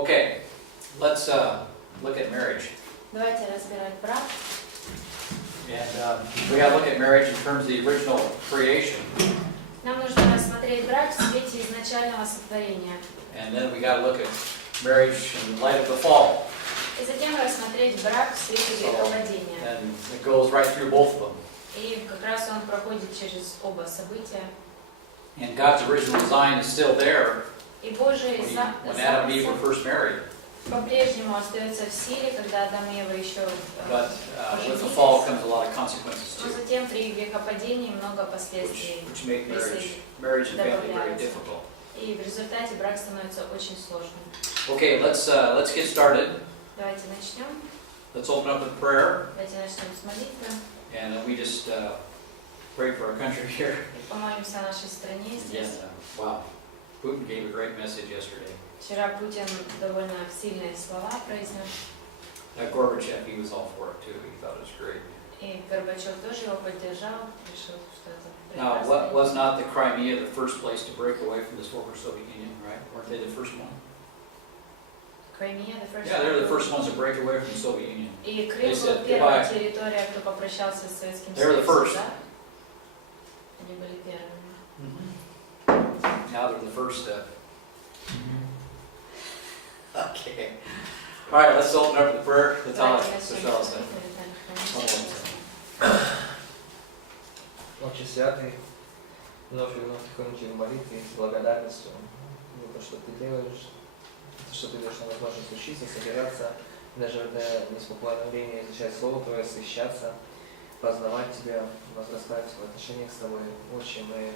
Okay, let's look at marriage. Давайте разбирать брак. And we got to look at marriage in terms of the original creation. Нам нужно рассмотреть брак в свете изначального сотворения. And then we got to look at marriage in light of the fall. И затем рассмотреть брак в свете грехопадения. And it goes right through both of them. И как раз он проходит через оба события. And God's original design is still there И Божий when Adam and Eve were first married. по-прежнему остается в силе, когда Адам и Ева еще But with the fall comes a lot of consequences но too, затем при грехопадении много последствий. which make marriage and family very difficult. И в результате брак становится очень сложным. Okay, let's get started. Давайте начнем. Let's open up with prayer, Давайте начнем с молитвы. and we just pray for our country here. И помолимся о нашей стране здесь. Wow, Putin gave a great message yesterday. Вчера Путин довольно сильные слова произнес. Gorbachev, he was all for it too. He thought it was great. И Горбачев тоже его поддержал, решил, что это Now, прекрасно. was not the Crimea the first place to break away from this former Soviet Union, right? Weren't they the first one? Crimea, the first Yeah, they're the first ones to break away from the Soviet Union. И Крым They said был первая goodbye. территория, кто попрощался с Советским They were the Союзом, first. да? Они были первыми. Now they're the first. Okay. All right, let's open up with prayer. Давайте начнем с молитвы, Виталий. Отче Святый, вновь и вновь приходим тебе в молитве с благодарностью за то, что ты делаешь, за то, что ты даешь нам возможность учиться, собираться, даже в неспокойное время изучать Слово Твое, освящаться, познавать Тебя, возрастать в отношениях с Тобой. Отче, мы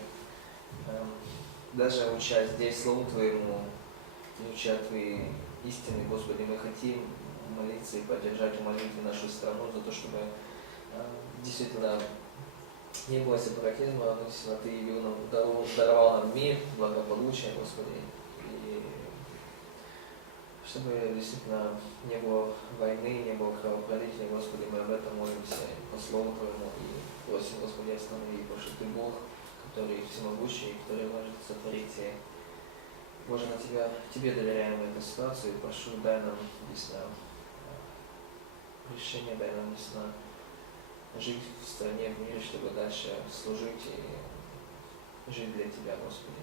даже уча здесь Слову Твоему, и уча Твои истины, Господи, мы хотим молиться и поддержать в молитве нашу страну за то, чтобы действительно не было сепаратизма, но действительно Ты явил нам, даровал нам мир, благополучие, Господи, и чтобы действительно не было войны, не было кровопролития, Господи, мы об этом молимся по Слову Твоему и просим, Господи, останови, потому что Ты Бог, который всемогущий, который может сотворить. И, Боже, на Тебе доверяем эту ситуацию и прошу, дай нам действительно решение, дай нам действительно жить в стране, в мире, чтобы дальше служить и жить для Тебя, Господи.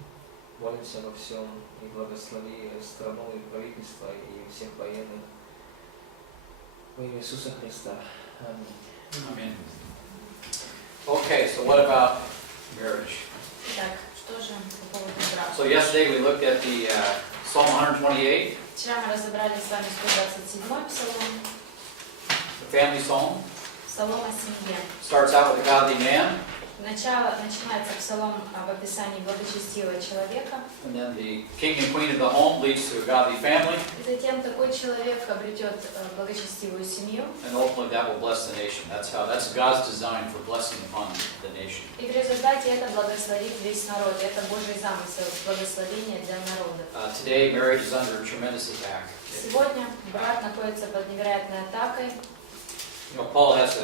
Молимся во всем и благослови страну и правительство и всех военных. Во имя Иисуса Христа. Аминь. Amen. Okay, so what about marriage? Итак, что же по поводу брака? So yesterday we looked at the Psalm 128, Вчера мы разобрали с вами 127-й псалом, the family psalm. псалом о семье. Starts out with a godly man, Начинается псалом об описании благочестивого человека, and then the king and queen of the home leads to a godly family, и затем такой человек обретет благочестивую семью, and ultimately that will bless the nation. That's God's design for blessing upon the nation. и в результате это благословит весь народ. Это Божий замысел, благословение для народа. Today marriage is under tremendous attack. Сегодня брак находится под невероятной атакой. You know, Paul has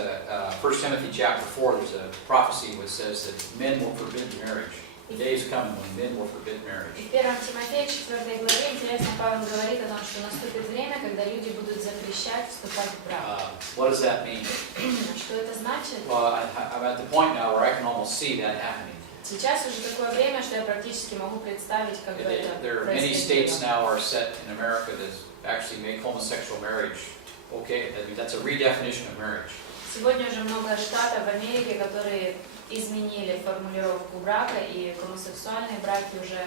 1 Timothy chapter 4, there's a prophecy which says that men will forbid marriage. The day is coming when men will forbid marriage. И в 1 Тимофея 4 главе интересно Павел говорит о том, что наступит время, когда люди будут запрещать вступать в брак. What does that mean? Что это значит? Well, I'm at the point now where I can almost see that happening. Сейчас уже такое время, что я практически могу представить, как бы это There are many states происходило. now are set in America that actually make homosexual marriage okay. That's a redefinition of marriage. Сегодня уже много штатов в Америке, которые изменили формулировку брака, и гомосексуальные браки уже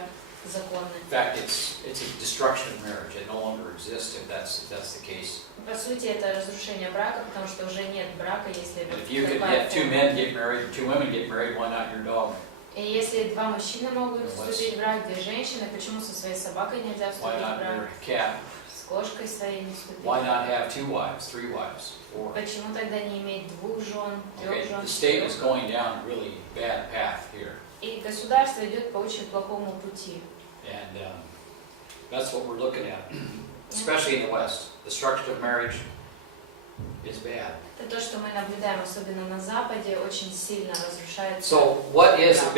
законны. In fact, it's a destruction of marriage. It no longer exists if that's the case. По сути, это разрушение брака, потому что уже нет брака, если And if you could такая get two форма. men get married, two women get married, why not your dog? И если два мужчины могут вступить в брак, две женщины, почему со своей собакой нельзя Why вступить в not брак? your cat? С кошкой своей не вступить. Why not have 2 wives, 3 wives, 4? Почему тогда не иметь двух жен, Okay, трех жен? the state is going down a really bad path here, И государство идет по очень плохому пути. and that's what we're looking at, especially in the West. The structure of marriage is bad. Это то, что мы наблюдаем, особенно на Западе, очень сильно разрушается. So, what is the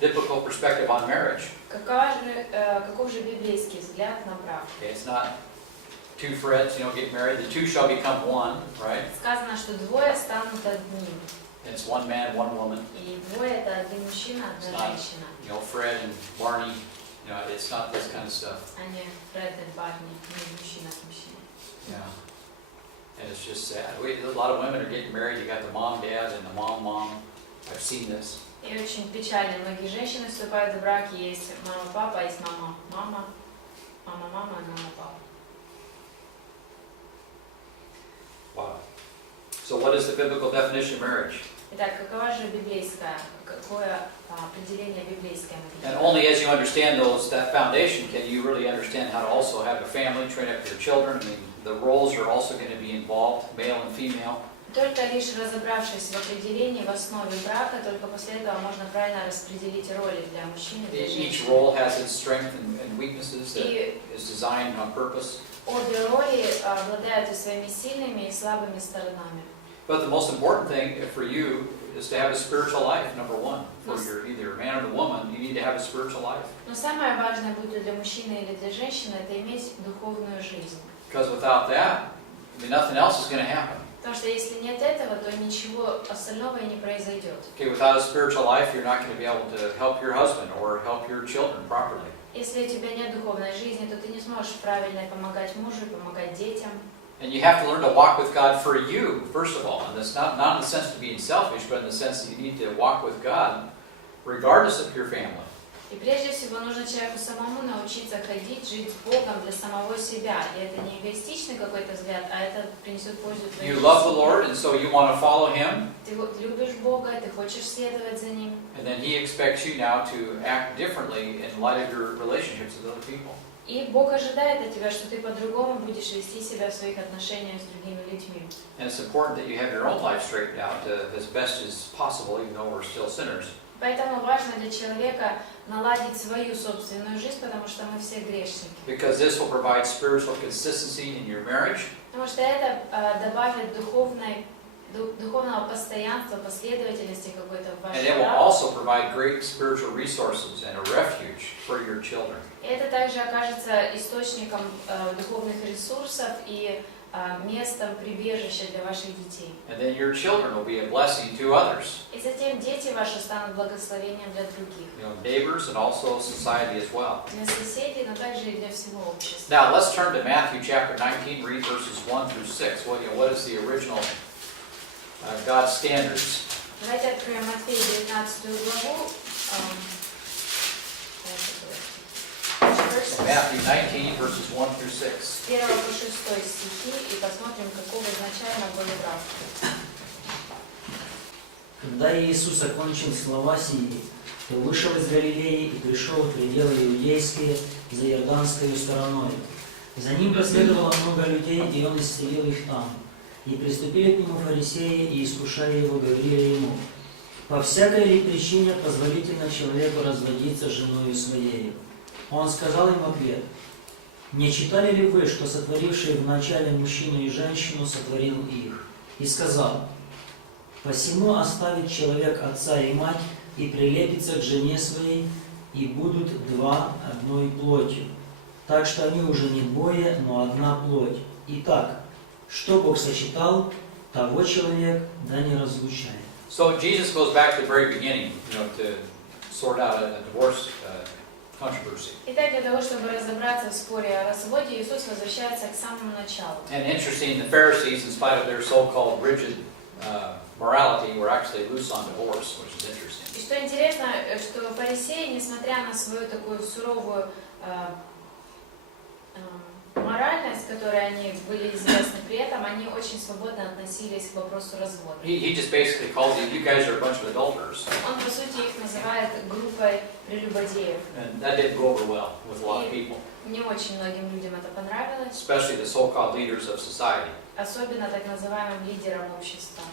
biblical perspective on marriage? Каков же библейский взгляд на брак? Okay, it's not two friends, get married. The two shall become one, right? Сказано, что двое станут одним. It's one man, one woman. И двое это один мужчина, одна женщина. Fred and Barney. It's not this kind of stuff. Они Фред и Барни, не мужчина к мужчине. Yeah. And it's just sad. A lot of women are getting married. You got the mom, dad, and the mom. I've seen this. И очень печально. Многие женщины вступают в браки. Есть мама, папа, есть мама, мама, и мама, папа. Wow. So what is the biblical definition of marriage? Итак, какое определение библейское? And only as you understand that foundation can you really understand how to also have a family, train up your children. I mean, the roles are also going to be involved, male and female. Только лишь разобравшись в определении, в основе брака, только после этого можно правильно распределить роли для мужчин и для женщин. Each role has its strengths and weaknesses that is designed on purpose. Обе роли обладают и своими сильными и слабыми сторонами. But the most important thing for you is to have a spiritual life, number one. For your either man or the woman, you need to have a spiritual life. Но самое важное, будь то для мужчины или для женщины, это иметь духовную жизнь. Because without that, nothing else is going to happen. Потому что если нет этого, то ничего остального и не произойдет. Okay, without a spiritual life, you're not going to be able to help your husband or help your children properly. Если у тебя нет духовной жизни, то ты не сможешь правильно помогать мужу, помогать детям. And you have to learn to walk with God for you, first of all. And that's not in the sense of being selfish, but in the sense that you need to walk with God regardless of your family. И прежде всего нужно человеку самому научиться ходить, жить с Богом для самого себя. И это не эгоистичный какой-то взгляд, а это принесет пользу твоей You жизни. love the Lord, and so you want to follow Him. Ты любишь Бога, ты хочешь следовать за Ним. And then He expects you now to act differently in light of your relationships with other people. И Бог ожидает от тебя, что ты по-другому будешь вести себя в своих отношениях с другими людьми. And it's important that you have your own life straightened out as best as possible, even though we're still sinners. Поэтому важно для человека наладить свою собственную жизнь, потому что мы все грешники. Because this will provide spiritual consistency in your marriage. Потому что это добавит духовного постоянства, последовательности какой-то в вашей And it will браке. also provide great spiritual resources and a refuge for your children. Это также окажется источником духовных ресурсов и местом прибежища для ваших детей. And then your children will be a blessing to others. И затем дети ваши станут благословением для других. Neighbors and also society as well. Для соседей, но также и для всего общества. Now let's turn to Matthew chapter 19, read verses 1 through 6. What is the original God's standards? Давайте откроем Матфея 19 главу. Matthew 19, verses 1 through 6. С 1 по 6 стихи и посмотрим, какого изначально был брак. Когда Иисус окончил слова сии, то вышел из Галилеи и пришел в пределы иудейские за Иорданскою стороной. За ним последовало много людей, и он исцелил их там. И приступили к нему фарисеи, и, искушая его, говорили ему: «По всякой ли причине позволительно человеку разводиться с женою своею?» Он сказал им в ответ: «Не читали ли вы, что сотворивший вначале мужчину и женщину сотворил их?» И сказал: «Посему оставит человек отца и мать, и прилепится к жене своей, и будут два одной плотью. Так что они уже не двое, но одна плоть. Итак, что Бог сочетал, того человек да не разлучает». So Jesus goes back to the very beginning, to sort out a divorce controversy. Итак, для того, чтобы разобраться в споре о разводе, Иисус возвращается к самому началу. And interesting, the Pharisees, in spite of their so-called rigid morality, were actually loose on divorce, which is interesting. И что интересно, что фарисеи, несмотря на свою такую суровую моральность, которой они были известны, при этом они очень свободно относились к вопросу развода. He just basically calls you guys are a bunch of adulterers. Он, по сути, их называет группой прелюбодеев. And that didn't go over well with a lot of people, Не очень многим людям это понравилось, especially the so-called leaders of society. особенно так называемым лидерам общества.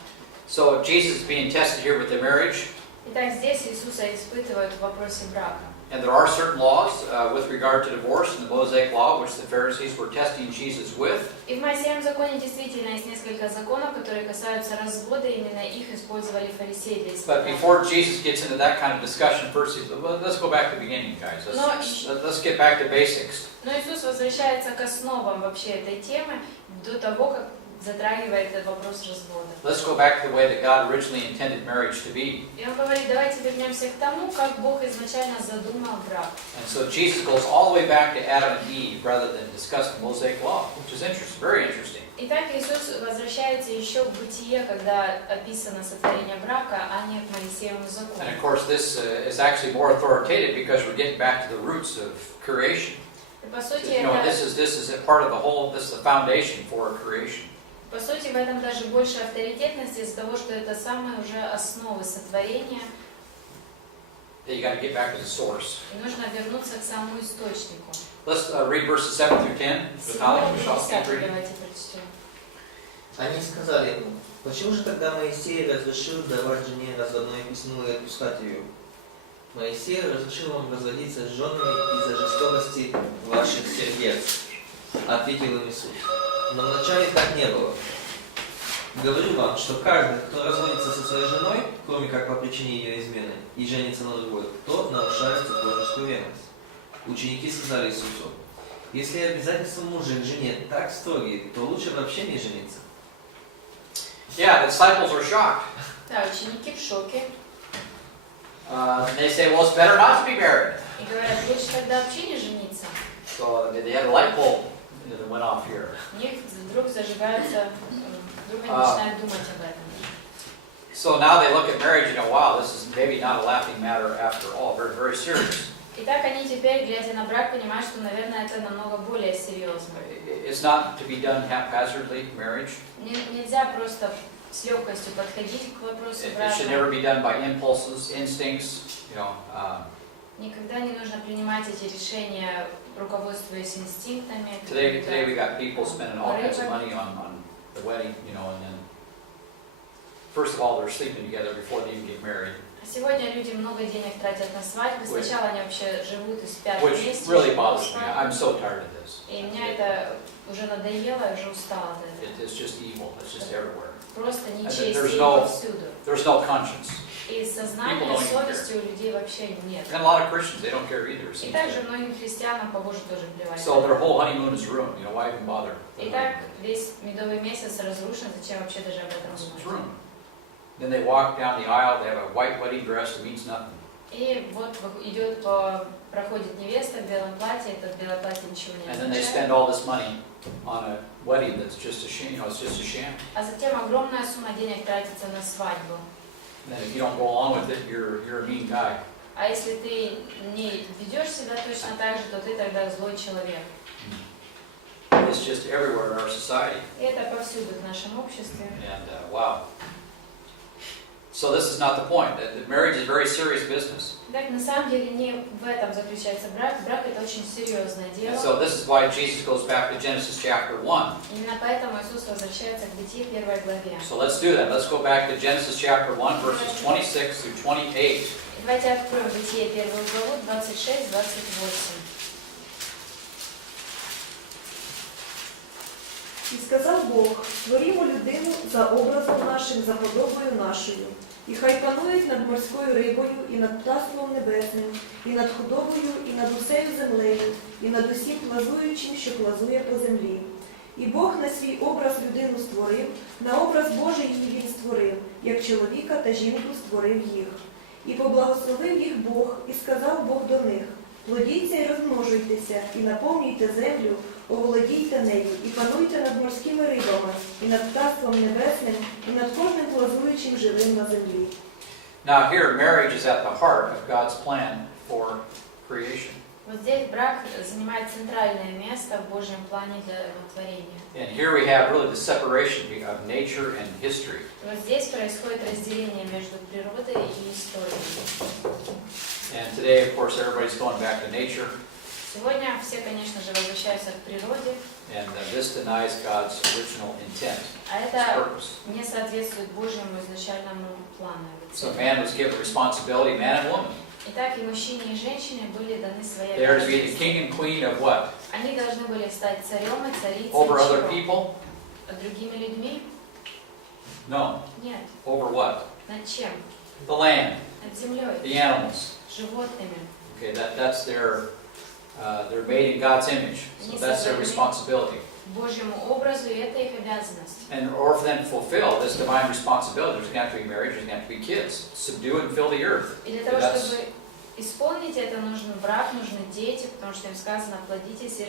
So Jesus is being tested here with the marriage. Итак, здесь Иисуса испытывают в вопросе брака. And there are certain laws with regard to divorce in the Mosaic law, which the Pharisees were testing Jesus with. И в Моисеевом законе действительно есть несколько законов, которые касаются развода, именно их использовали фарисеи для But испытания. before Jesus gets into that kind of discussion, first, let's go back to the beginning, guys. Let's get back to basics. Но Иисус возвращается к основам вообще этой темы до того, как затрагивает этот вопрос развода. Let's go back to the way that God originally intended marriage to be. И он говорит, давайте вернемся к тому, как Бог изначально задумал брак. And so Jesus goes all the way back to Adam and Eve rather than discuss the Mosaic law, which is interesting, very interesting. Итак, Иисус возвращается еще к бытие, когда описано сотворение брака, а не к Моисеевому закону. And of course, this is actually more authoritative because we're getting back to the roots of creation. И по сути, You know, this is a part of the whole. This is the foundation for creation. По сути, в этом даже больше авторитетности из-за того, что это самые уже основы сотворения. That you got to get back to the source. И нужно вернуться к самому источнику. Let's read verses 7 through 10. Давайте прочтем. Они сказали ему: почему же тогда Моисей разрешил давать жене разводное письмо и отпускать ее? Моисей разрешил вам разводиться с женами из-за жестокости ваших сердец, ответил им Иисус. Но вначале так не было. Говорю вам, что каждый, кто разводится со своей женой, кроме как по причине ее измены, и женится на другой, тот нарушает супружескую верность. Ученики сказали Иисусу: если обязательства мужа к жене так строгие, то лучше вообще не жениться. Yeah, the disciples are shocked. Да, ученики в шоке. They say, well, it's better not to be married. И говорят, лучше тогда вообще не жениться. So they had a light bulb that went off here. У них вдруг зажигаются, вдруг они начинают думать об этом. So now they look at marriage and go, wow, this is maybe not a laughing matter after all, very, very serious. Итак, они теперь, глядя на брак, понимают, что, наверное, это намного более серьезно. It's not to be done haphazardly, marriage. Нельзя просто с легкостью подходить к вопросу It брака. should never be done by impulses, instincts, you know. Никогда не нужно принимать эти решения, руководствуясь инстинктами. Today we got people spending all kinds of money on the wedding, you know, and then first of all they're sleeping together before they even get married. Сегодня люди много денег тратят на свадьбы. Сначала они вообще живут и спят Which вместе. really bothers me. I'm so tired of this. И меня это уже надоело, я уже устала от этого. It's just evil. It's just everywhere. Просто There's нечестие no- повсюду. There's no conscience. И сознания, People don't even совести у людей вообще нет. And a lot of Christians, they don't care either. it И seems также like. многим христианам, похоже, тоже плевать. So their whole honeymoon is ruined. You know, why even bother? Итак, весь медовый месяц разрушен, зачем вообще даже об этом It's думать? ruined. Then they walk down the aisle, they have a white wedding dress that means nothing. И вот проходит невеста в белом платье, это белое платье ничего не And then they означает. spend all this money on a wedding that's just a sham, you know, it's just a sham. А затем огромная сумма денег тратится на свадьбу. And then if you don't go along with it, you're a mean guy. А если ты не ведешь себя точно так же, то ты тогда злой человек. It's just everywhere in our society. И это повсюду в нашем обществе. And wow. So this is not the point. That marriage is very serious business. Так, на самом деле не в этом заключается брак. Брак это очень серьезное дело. And so this is why Jesus goes back to Genesis chapter 1. Именно поэтому Иисус возвращается к Бытию 1 главе. So let's do that. Let's go back to Genesis chapter 1, verses 26 through 28. Давайте откроем Бытие 1 главу 26-28. І сказав Бог: створімо людину за образом нашим, за подобою нашою. І хай панують над морською рибою, і над птаством небесним, і над худобою, і над усею землею, і над усім плазуючим, що плазує по землі. І Бог на свій образ людину створив, на образ Божий її він створив, як чоловіка та жінку створив їх. І поблагословив їх Бог, і сказав Бог до них: плодіться і розмножуйтеся, і наповнюйте землю, оволодійте нею, і пануйте над морськими рибами, і над птаством небесним, і над кожним плазуючим живим на землі. Now here, marriage is at the heart of God's plan for creation. Вот здесь брак занимает центральное место в Божьем плане для творения. And here we have really the separation of nature and history. Вот здесь происходит разделение между природой и историей. And today, of course, everybody's going back to nature. Сегодня все, конечно же, возвращаются к природе, And this denies God's original intent, а His это purpose. не соответствует Божьему изначальному плану. So man was given responsibility, man and woman. Итак, и мужчине, и женщине были даны свои They are to be the обязанности. king and queen of what? Они должны были стать царем и царицей Over other чего? people? Другими людьми? No. Нет. Over what? Над чем? The land, Над землей, the animals. животными. Okay, that's they're made in God's image, so that's their responsibility. Божьему образу, и это их обязанность. And or for them to fulfill this divine responsibility, there's going to have to be marriage, there's going to have to be kids, subdue and fill the earth. И для того, чтобы исполнить это, нужен брак, нужны дети, потому что им сказано: плодитесь и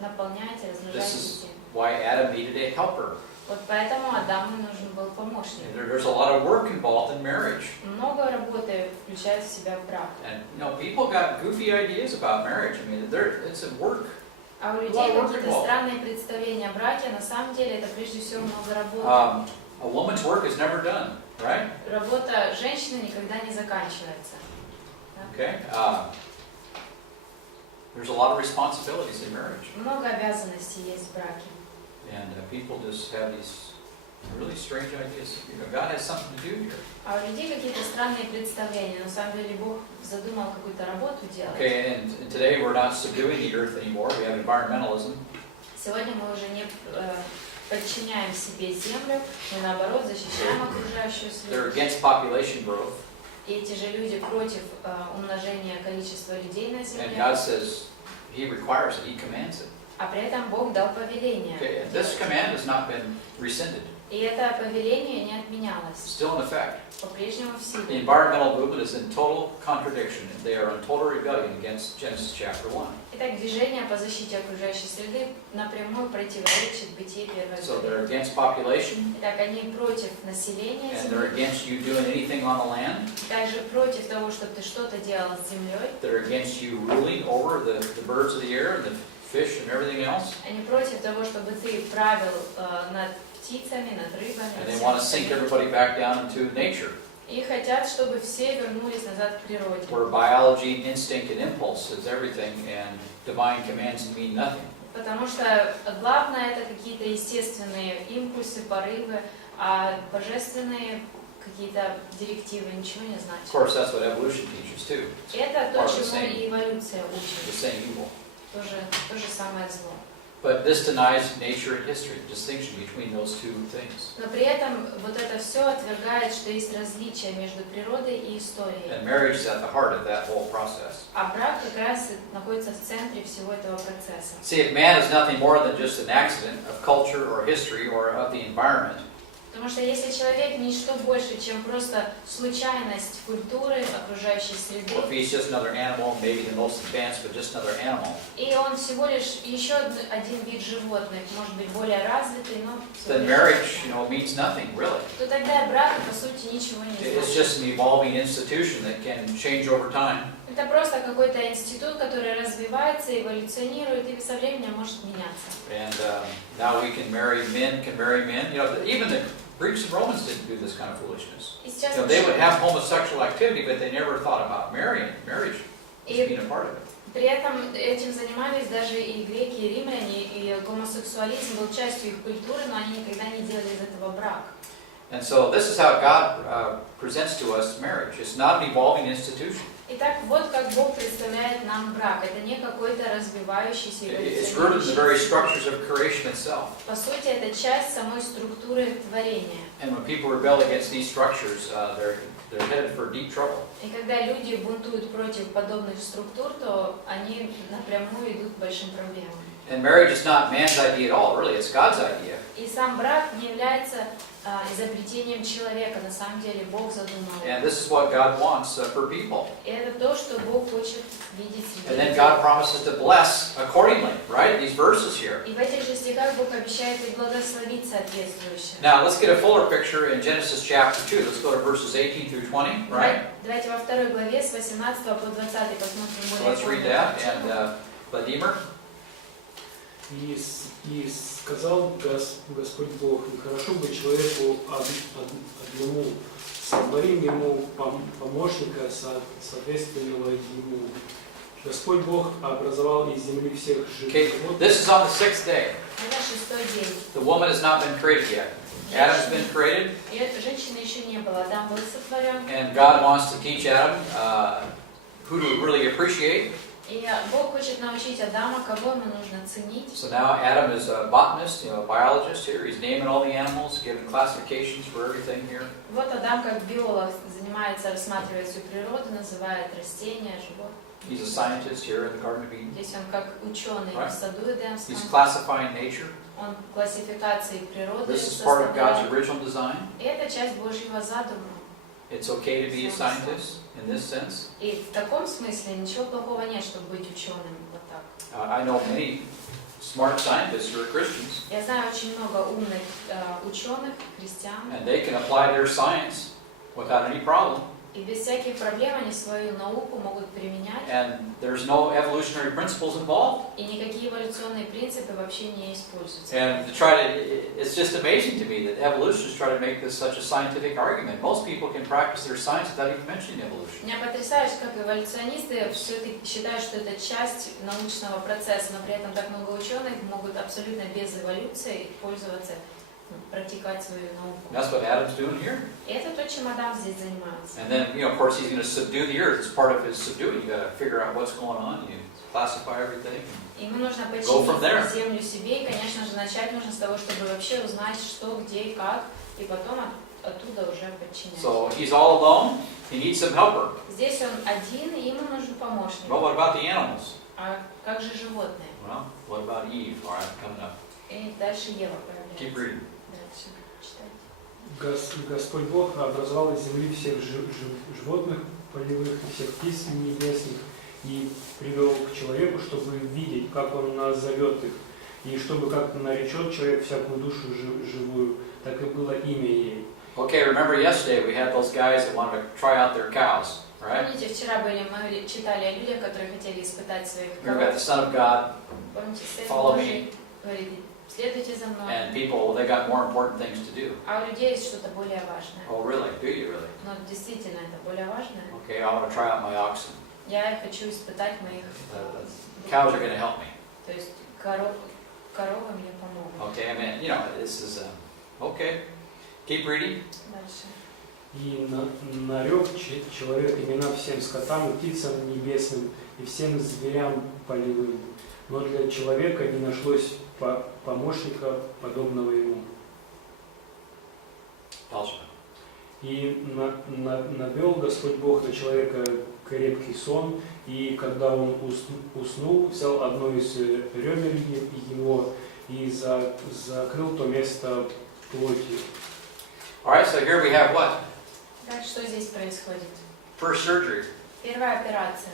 наполняйте, размножайтесь. Why Adam needed a helper. Вот поэтому Адаму нужен был помощник. There's a lot of work involved in marriage. Много работы включает в себя брак. And people got goofy ideas about marriage. I mean, it's a work. А у людей какие-то странные представления о браке, на самом деле это прежде всего много работы. A woman's work is never done, right? Работа женщины никогда не заканчивается. Okay. There's a lot of responsibilities in marriage. Много обязанностей есть в браке. And people just have these really strange ideas. God has something to do here. А у людей какие-то странные представления. На самом деле Бог задумал какую-то работу делать. Okay, and today we're not subduing the earth anymore. We have environmentalism. Сегодня мы уже не подчиняем себе землю, мы наоборот защищаем окружающую They're среду. against population growth. И эти же люди против умножения количества людей на And земле. God says He requires it. He commands it. А при этом Бог дал повеление. Okay, and this command has not been rescinded. И это повеление не отменялось. Still in effect. По-прежнему в The силе. environmental movement is in total contradiction. They are in total rebellion against Genesis chapter 1. Итак, движение по защите окружающей среды напрямую противоречит Бытие 1 So they're главе. against population, Итак, они против населения and they're земли, against you doing anything on the land. также против того, чтобы ты что-то делал с землей. They're against you ruling over the birds of the air and the fish and everything else. Они против того, чтобы ты правил над птицами, над рыбами. And над they want to всем sink остальным. everybody back down into nature, И хотят, чтобы все вернулись назад к природе. where biology, instinct, and impulse is everything, and divine commands mean nothing. Потому что главное это какие-то естественные импульсы, порывы, а божественные какие-то директивы ничего не Of значат. course, that's what evolution teaches too. И это то, Part of the чему same. и эволюция The учит. same evil. То же самое зло. But this denies nature and history, the distinction between those two things. Но при этом вот это все отвергает, что есть различия между природой и историей. And marriage is at the heart of that whole process. А брак как раз и находится в центре всего этого процесса. See, if man is nothing more than just an accident of culture or history or of the environment, Потому что если человек ничто больше, чем просто случайность культуры, окружающей среды, or if he's just another animal, maybe the most advanced, but just another animal, и он всего лишь еще один вид животных, может быть более развитый, но всего then лишь marriage, means nothing, really. то тогда брак, по сути, ничего не It's значит. just an evolving institution that can change over time. Это просто какой-то институт, который развивается, эволюционирует и со временем может меняться. And now we can marry men, even the Greeks and Romans didn't do this kind of foolishness. И сейчас They would have homosexual activity, but they never thought about marrying. Marriage was И being a part of it. при этом этим занимались даже и греки, и римляне, и гомосексуализм был частью их культуры, но они никогда не делали из этого брак. And so this is how God presents to us marriage. It's not an evolving institution. Итак, вот как Бог представляет нам брак. Это не какой-то развивающийся, It's rooted in the very structures of creation itself. По сути, это часть самой структуры творения. And when people rebel against these structures, they're headed for deep trouble. И когда люди бунтуют против подобных структур, то они напрямую идут к большим проблемам. And marriage is not man's idea at all, really. It's God's idea. И сам брак не является изобретением человека. На самом деле Бог задумал. And this is what God wants for people. И это то, что Бог хочет видеть в And then мире. God promises to bless accordingly, right? These verses here. И в этих же стихах Бог обещает и благословить соответствующе. Now, let's get a fuller picture in Genesis chapter 2. Let's go to verses 18 through 20, right? Давайте во второй главе с 18 по 20 посмотрим So более let's read полную that. картину. And Vladimir? И сказал Господь Бог: и хорошо бы человеку одному, сотворим ему помощника, соответственного ему. Господь Бог образовал из земли всех Okay, животных. this is on the 6th day. Это шестой день. The woman has not been created yet. Adam's been created, И женщины еще не было. Адам был сотворен. and God wants to teach Adam who to really appreciate. И Бог хочет научить Адама, кого ему нужно ценить. So now Adam is a botanist, a biologist here. He's naming all the animals, giving classifications for everything here. Вот Адам как биолог занимается, рассматривает всю природу, называет растения, животных. He's a scientist here in the Garden of Eden. Здесь он как ученый в саду Эдемском. He's classifying nature. Он классификации природы This is part of God's составляет. original design. И это часть Божьего задума. It's okay to be a scientist in this sense. И в таком смысле ничего плохого нет, чтобы быть ученым вот так. I know many smart scientists who are Christians, Я знаю очень много умных ученых, христиан, and they can apply their science without any problem. и без всяких проблем они свою науку могут применять, And there's no evolutionary principles involved. и никакие эволюционные принципы вообще не используются. And it's just amazing to me that evolutionists try to make this such a scientific argument. Most people can practice their science without even mentioning evolution. Меня потрясает, как эволюционисты все-таки считают, что это часть научного процесса, но при этом так много ученых могут абсолютно без эволюции пользоваться, практиковать свою науку. That's what Adam's doing here. И это то, чем Адам здесь занимается. And then, of course, he's going to subdue the earth. It's part of his subduing. You got to figure out what's going on. You classify everything. Ему нужно Go from there. подчинить землю себе, и, конечно же, начать нужно с того, чтобы вообще узнать, что, где и как, и потом оттуда уже подчинять. So he's all alone. He needs some helper. Здесь он один, и ему нужен помощник. Well, what about the animals? А как же животные? Well, what about Eve? All right, coming up. И дальше Ева Keep появляется. reading. Дальше читать. Господь Бог образовал из земли всех животных полевых и всех птиц небесных и привел к человеку, чтобы видеть, как он назовет их, и чтобы как наречет человек всякую душу живую, так и было имя ей. Okay, remember yesterday we had those guys that wanted to try out their cows, right? Помните, вчера мы читали о людях, которые хотели испытать своих We've got the коров. Son of God, Помните, Сын follow Божий говорит, следуйте за мной. and people, they got more important things to do. А у людей есть что-то более важное. Oh, really? Do you really? Но действительно это более важное. Okay, I want to try out my oxen. Я хочу испытать моих Cows are going to help me. То есть коровы мне помогут. Okay, I mean, this is, okay. Keep reading. Дальше. И нарек человек имена всем скотам и птицам небесным и всем зверям полевым. Но для человека не нашлось помощника, подобного ему. И навел Господь Бог на человека крепкий сон, и когда он уснул, взял одно из ребер его и закрыл то место плотью. All right, so here we have what? Так, что здесь происходит? First surgery. Первая операция.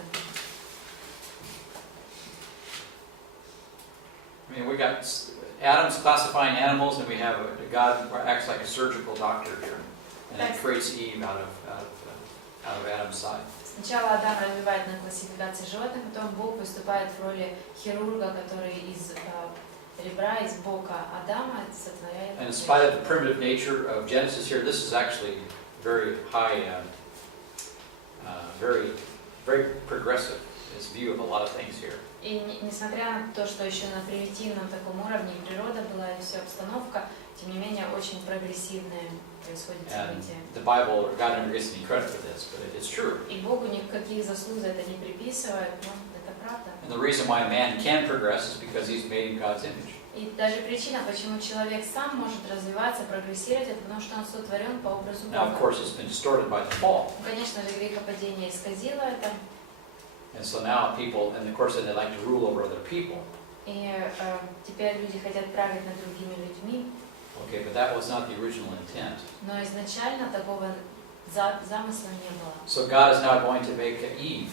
I mean, we got Adam's classifying animals, and we have God acts like a surgical doctor here, and then creates Eve out of Adam's side. Сначала Адам развивает на классификации животных, потом Бог выступает в роли хирурга, который из ребра, из бока Адама сотворяет. And in spite of the primitive nature of Genesis here, this is actually very high, very progressive. This view of a lot of things here. И несмотря на то, что еще на примитивном таком уровне природа была и вся обстановка, тем не менее очень прогрессивное происходит событие. The Bible, God never gets any credit for this, but it's true. И Богу никаких заслуг за это не приписывают, но это правда. And the reason why man can progress is because he's made in God's image. И даже причина, почему человек сам может развиваться, прогрессировать, это потому что он сотворен по образу Now, of Бога. course, it's been distorted by the fall. Конечно же, грехопадение исказило это. And so now people, and of course, they like to rule over other people. И теперь люди хотят править над другими людьми. Okay, but that was not the original intent. Но изначально такого замысла не было. So God is now going to make Eve.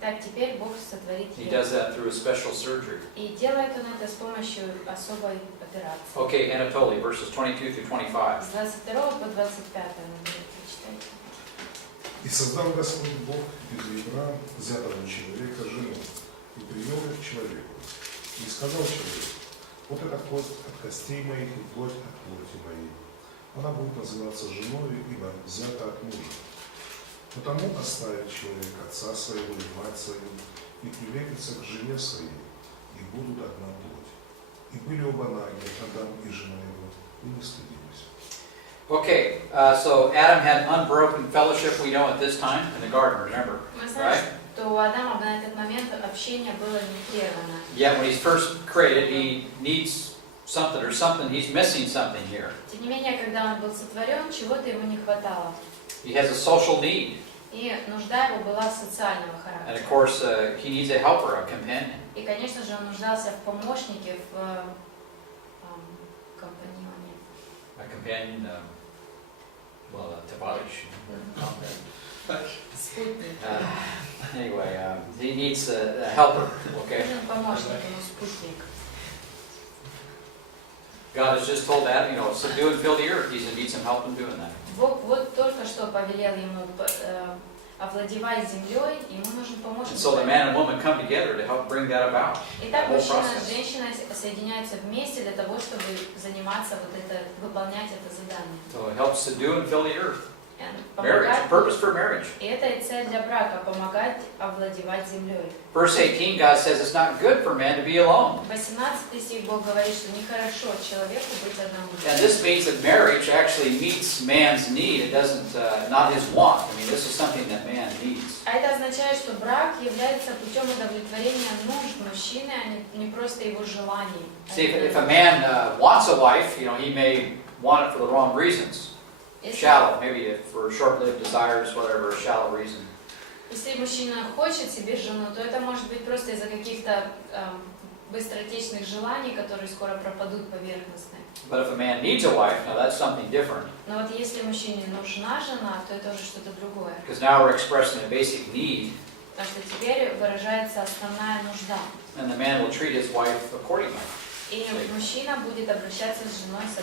Итак, теперь Бог сотворит He Еву. does that through a special surgery. И делает он это с помощью особой операции. Okay, Anatoly, verses 22 through 25. С 22 по 25 вы будете читать. «И создал Господь Бог из ребра взятого у человека жену, и привел ее к человеку. И сказал человеку: вот это кость от костей моих и плоть от плоти моей. Она будет называться женою, ибо взята от мужа. Потому оставит человек отца своего и мать свою, и прилепится к жене своей, и будут одна плоть. И были оба наги, Адам и жена его, и не стыдились». Okay, so Adam had unbroken fellowship, we know, at this time in the garden, remember? Мы знаем, Right? что что у Адама на этот момент общение было не прервано. Yet when he's first created, he needs something or something, he's missing something here. Тем не менее, когда он был сотворен, чего-то ему не хватало. He has a social need. И нужда его была социального And of характера. course, he needs a helper, a companion. И, конечно же, он нуждался в помощнике, в компаньоне. A companion, well, a товарищ. Спутник. Anyway, he needs a helper, okay? Нужен помощник, ему спутник. God has just told Adam, subdue and fill the earth. He's going to need some help in doing that. Бог вот только что повелел ему овладевать землей, и ему нужен помощник. And so the man and woman come together to help bring that about. Итак, The whole мужчина process. и женщина соединяются вместе для того, чтобы заниматься выполнять это задание. So it helps subdue and fill the earth. Marriage, Помогать, purpose for marriage. и это и цель для брака, помогать овладевать землей. Verse 18, God says it's not good for man to be alone. 18 стих Бог говорит, что нехорошо человеку быть одному. And this means that marriage actually meets man's need. It doesn't, not his want. I mean, this is something that man needs. А это означает, что брак является путем удовлетворения нужд мужчины, а не просто его желаний. See, if a man wants a wife, he may want it for the wrong reasons. Shallow, maybe for short-lived desires, whatever, a shallow reason. Если мужчина хочет себе жену, то это может быть просто из-за каких-то быстротечных желаний, которые скоро пропадут поверхностно. But if a man needs a wife, now that's something different. Но вот если мужчине нужна жена, то это уже что-то другое. Because now we're expressing a basic need, Потому что теперь выражается основная нужда. and the man will treat his wife accordingly. И мужчина будет обращаться с женой Not as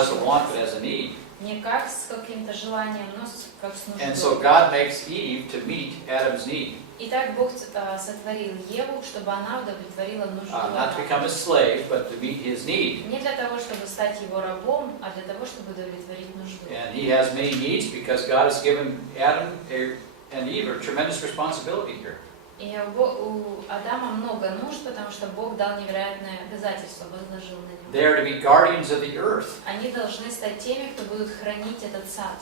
a соответствующим want, but образом. as a need. Не как с каким-то желанием, но как с And so нуждой. God makes Eve to meet Adam's need. Итак, Бог сотворил Еву, чтобы она удовлетворила нужду Not to Адама. become a slave, but to meet his need. Не для того, чтобы стать его рабом, а для того, чтобы удовлетворить нужду. And he has many needs because God has given Adam and Eve a tremendous responsibility here. И у Адама много нужд, потому что Бог дал невероятное обязательство, возложил на него. They are to be guardians of the earth. Они должны стать теми, кто будут хранить этот сад.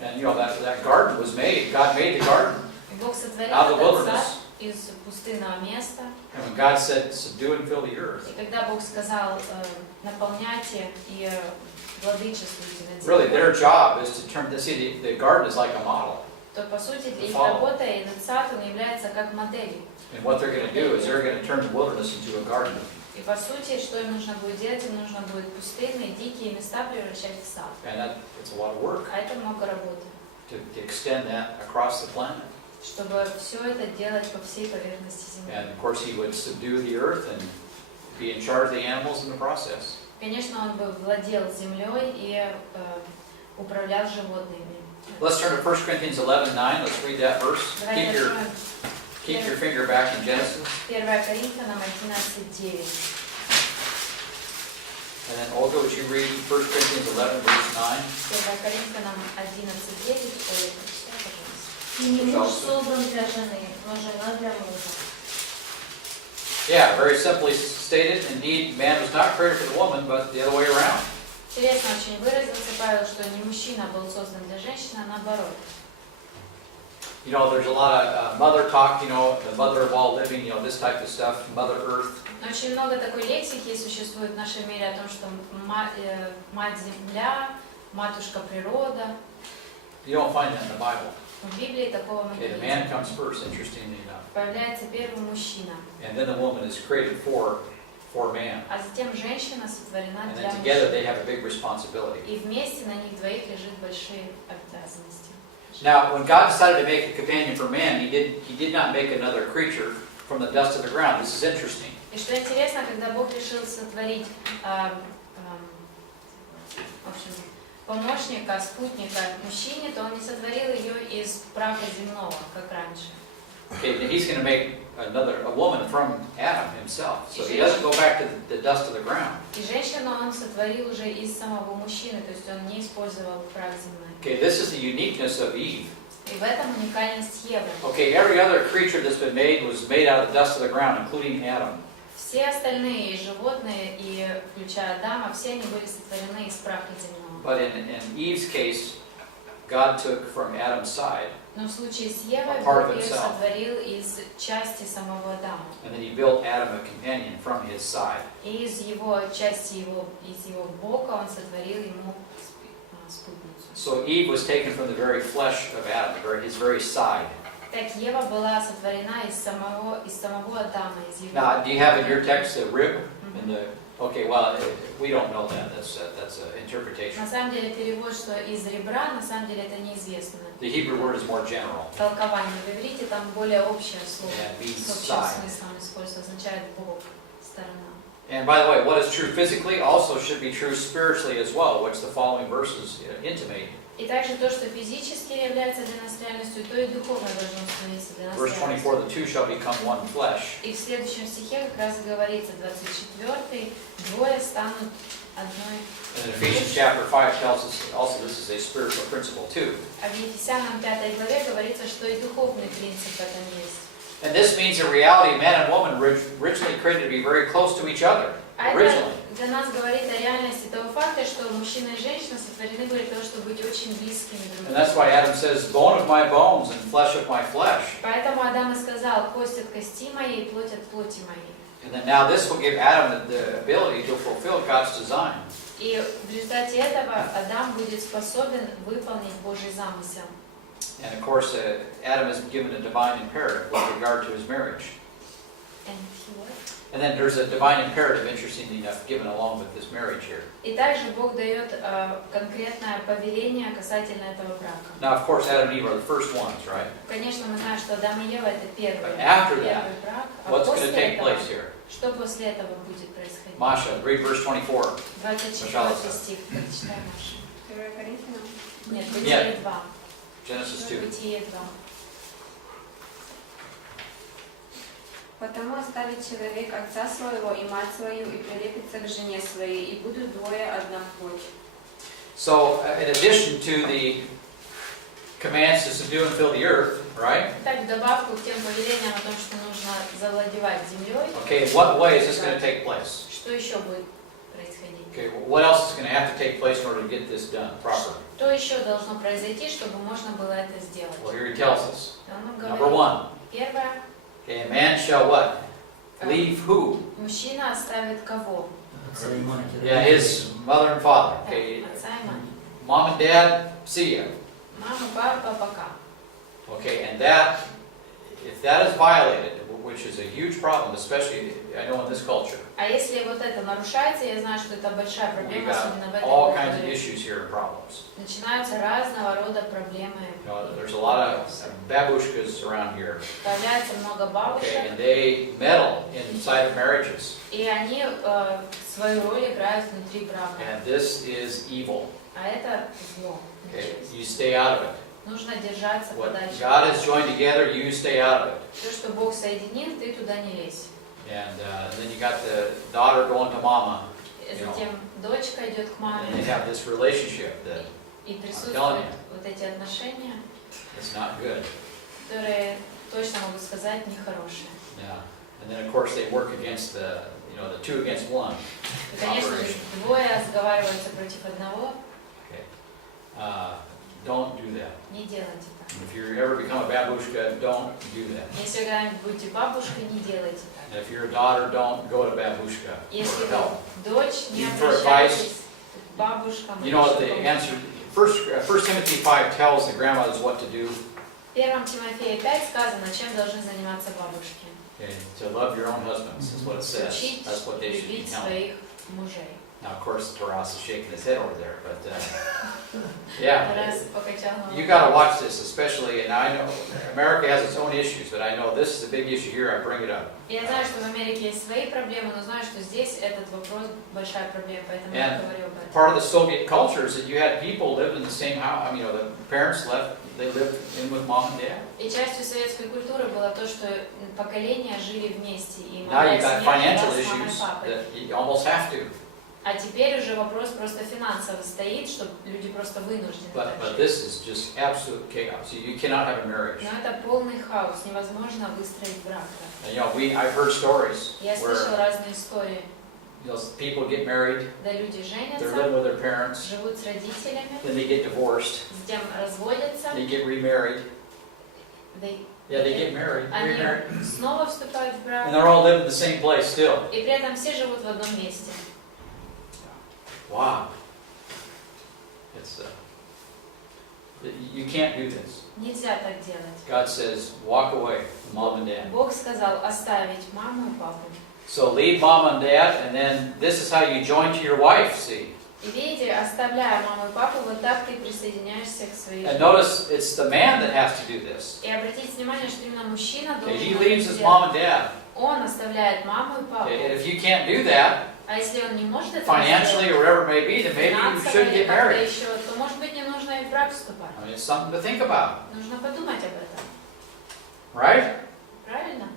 And that garden was made. God made the garden. И Бог сотворил Out of the этот wilderness. сад из пустынного места. And when God said, subdue and fill the earth, И когда Бог сказал, наполняйте и владычествуйте над really землей, their job is to turn, see, the garden is like a model. то по сути для их Follow. работы этот сад он является как моделью. And what they're going to do is they're going to turn the wilderness into a garden. И по сути, что им нужно будет делать, им нужно будет пустынные, дикие места превращать в сад. And it's a lot of work А это много работы, to extend that across the planet. чтобы все это делать по всей поверхности земли. And of course he would subdue the earth and be in charge of the animals in the process. Конечно, он бы владел землей и управлял животными. Let's turn to 1 Corinthians 11:9. Let's read that verse. Давайте откроем Keep your finger back in Genesis. 1 Коринфянам 11:9. And then Olga, would you read 1 Corinthians 11, verse 9? 1 Коринфянам 11:9. Ой, пожалуйста. И не муж создан для жены, но жена для мужа. Yeah, very simply stated. Indeed, man was not created for the woman, but the other way around. Интересно очень выразился Павел, что не мужчина был создан для женщины, а наоборот. There's a lot of mother talk, the mother of all living, this type of stuff, Mother Earth. Очень много такой лексики существует в нашем мире о том, что мать земля, матушка природа. You don't find that in the Bible. В Библии такого мы не Okay, the видим. man comes first, interestingly enough. Появляется первый мужчина, And then the woman is created for man. а затем женщина сотворена And для then together мужчины. they have a big responsibility. И вместе на них двоих лежит большие обязанности. Now, when God decided to make a companion for man, he did not make another creature from the dust of the ground. This is interesting. И что интересно, когда Бог решил сотворить в общем, помощника, спутника мужчине, то Он не сотворил ее из праха земного, как раньше. Okay, then he's going to make a woman from Adam himself. So he doesn't go back to the dust of the ground. И женщину Он сотворил уже из самого мужчины, то есть Он не использовал прах земной. Okay, this is the uniqueness of Eve. И в этом уникальность Евы. Okay, every other creature that's been made was made out of the dust of the ground, including Adam. Все остальные животные, и включая Адама, все они были сотворены из праха земного. But in Eve's case, God took from Adam's side Но в случае с Евой A part of Бог ее himself. сотворил из части самого Адама. And then he built Adam a companion from his side. И из его части, из его бока он сотворил ему спутницу. So Eve was taken from the very flesh of Adam, his very side. Так Ева была сотворена из самого Адама, из его. Now, do you have in your text the rib and the? Okay, well, we don't know that. That's an interpretation. На самом деле перевод, что из ребра, на самом деле это неизвестно. The Hebrew word is more general. Толкование в иврите там более общее слово. Yeah, it means С общим side. смыслом используется, означает бок, сторона. And by the way, what is true physically also should be true spiritually as well, which the following verses intimate. И также то, что физически является для нас реальностью, то и духовно должно становиться для нас Verse 24, реальностью. the two shall become one flesh. И в следующем стихе как раз говорится, 24, двое станут одной. And Ephesians chapter 5 tells us also this is a spiritual principle too. А в Ефесянам 5 главе говорится, что и духовный принцип в этом есть. And this means in reality, man and woman were originally created to be very close to each other. А это Originally. для нас говорит о реальности того факта, что мужчина и женщина сотворены были для того, чтобы быть очень близкими друг к And that's why Adam says, bone of my bones and flesh of my flesh. Поэтому Адам и сказал, кость от кости моей, плоть от плоти моей. And then now this will give Adam the ability to fulfill God's design. И в результате этого Адам будет способен выполнить Божий замысел. And of course, Adam is given a divine imperative with regard to his marriage. And then there's a divine imperative, interestingly enough, given along with this marriage here. И также Бог дает конкретное повеление касательно этого брака. Now, of course, Adam and Eve are the first ones, right? Конечно, мы знаем, что Адам и Ева это первый After that, брак. А what's going to после take этого, place here? что после этого будет происходить? Masha, read verse 24. 24 стих. Прочитай, Маша. 1 Коринфянам. Нет, Бытие 2. Genesis 2. Бытие 2. Потому оставит человек отца своего и мать свою, и прилепится к жене своей, и будут двое одна плоть. So, in addition to the commands to subdue and fill the earth, right? Так, в добавку к тем повелениям о том, что нужно завладевать землей, Okay, in what way is this going to take place? что еще будет происходить? Okay, what else is going to have to take place in order to get this done properly? Что еще должно произойти, чтобы можно было это сделать? Well, here he tells us. Он нам Number говорит, one. первое, Okay, a man shall what? Leave who? мужчина оставит кого? Отца и мать. Yeah, his mother and father. Okay, Отца и мать. mom and dad, see ya. Мама, папа, пока. Okay, and that, if that is violated, which is a huge problem, especially, I know in this culture, А если вот это нарушается, я знаю, что это большая we've проблема, got особенно в этой all kinds of культуре. issues here and problems. Начинаются разного рода проблемы. You know, there's a lot of babushkas around here. Появляется много Okay, бабушек, and they meddle inside of marriages. и они свою роль играют внутри брака. And this is evil. А это зло. Okay, you stay out of it. Нужно держаться What подальше. God has joined together, you stay out of it. То, что Бог соединил, ты туда не лезь. And then you got the daughter going to mama, Затем дочка идет к and маме, they have this relationship that и telling присутствуют you. вот эти отношения, is not good. которые точно могу сказать нехорошие. Yeah. And then of course they work against the, the two against one. И, конечно же, двое сговариваются против одного. Okay. Don't do that. Не делайте так. If you ever become a babushka, don't do that. Если вы когда-нибудь будете бабушкой, не делайте так. And if you're a daughter, don't go to babushka Если for вы help. дочь, не For обращайтесь к бабушкам. You know what the или answer? 1 Timothy 5 tells the grandmothers what to do. В 1 Тимофея 5 сказано, чем должны заниматься бабушки. Okay, to love your own husbands is what it says. Учить That's what they should be любить telling. своих мужей. Now, of course, Taras is shaking his head over there, but yeah, Раз покачал головой. you got to watch this, especially. And I know America has its own issues, but I know this is a big issue here. I bring it up. Я знаю, что в Америке есть свои проблемы, но знаю, что здесь этот вопрос большая проблема, поэтому я говорю об этом. Part of the Soviet culture is that you had people living in the same house. I mean, the parents left; they lived in with mom and dad. И частью советской культуры было то, что поколения жили вместе, и Now мама и you've got семья financial была с мамой и issues папой. that you almost have to. А теперь уже вопрос просто финансово стоит, что люди просто вынуждены так But жить. this is just absolute chaos. You cannot have a marriage. Но это полный хаос, невозможно выстроить брак. And, I've heard stories Я слышала where разные истории, people get married, когда люди they're женятся, living with their parents, живут с родителями, then they get divorced, затем разводятся, they get remarried, Yeah, they get married. Они Remarried. снова вступают в брак, And they're all living in the same place still. и при этом все живут в одном месте. Wow. It's you can't do this. Нельзя так делать. God says, walk away from mom and dad. Бог сказал оставить маму и папу. So leave mom and dad, and then this is how you join to your wife. See. И видите, оставляя маму и папу, вот так ты присоединяешься к своей And жене. notice it's the man that has to do this. И обратите внимание, что именно мужчина Okay, he должен leaves это his делать. mom and dad. Он оставляет маму и папу. Okay, and if you can't do that, А если он не может это financially or whatever it may be, then maybe you финансово shouldn't или get как-то married. еще, то, может быть, не нужно и в брак вступать. I mean, it's something to think about, Нужно подумать об этом. right? Правильно?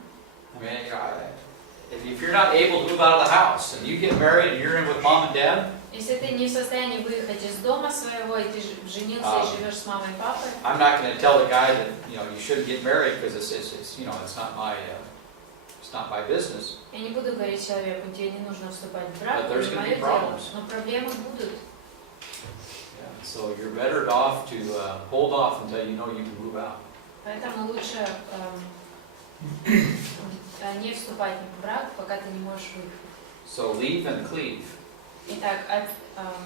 I mean, you know, if you're not able to move out of the house and you get married and you're in with mom and dad, Если ты не в состоянии выехать из дома своего, и ты женился и живешь с мамой и папой, I'm not going to tell the guy that you shouldn't get married because it's it's not my business. я не буду говорить человеку, тебе не нужно вступать в брак, But there's это gonna мое be дело. problems. Но проблемы будут. Yeah, so you're better off to hold off until you know you can move out. Поэтому лучше не вступать в брак, пока ты не можешь выехать. So leave and cleave. Итак,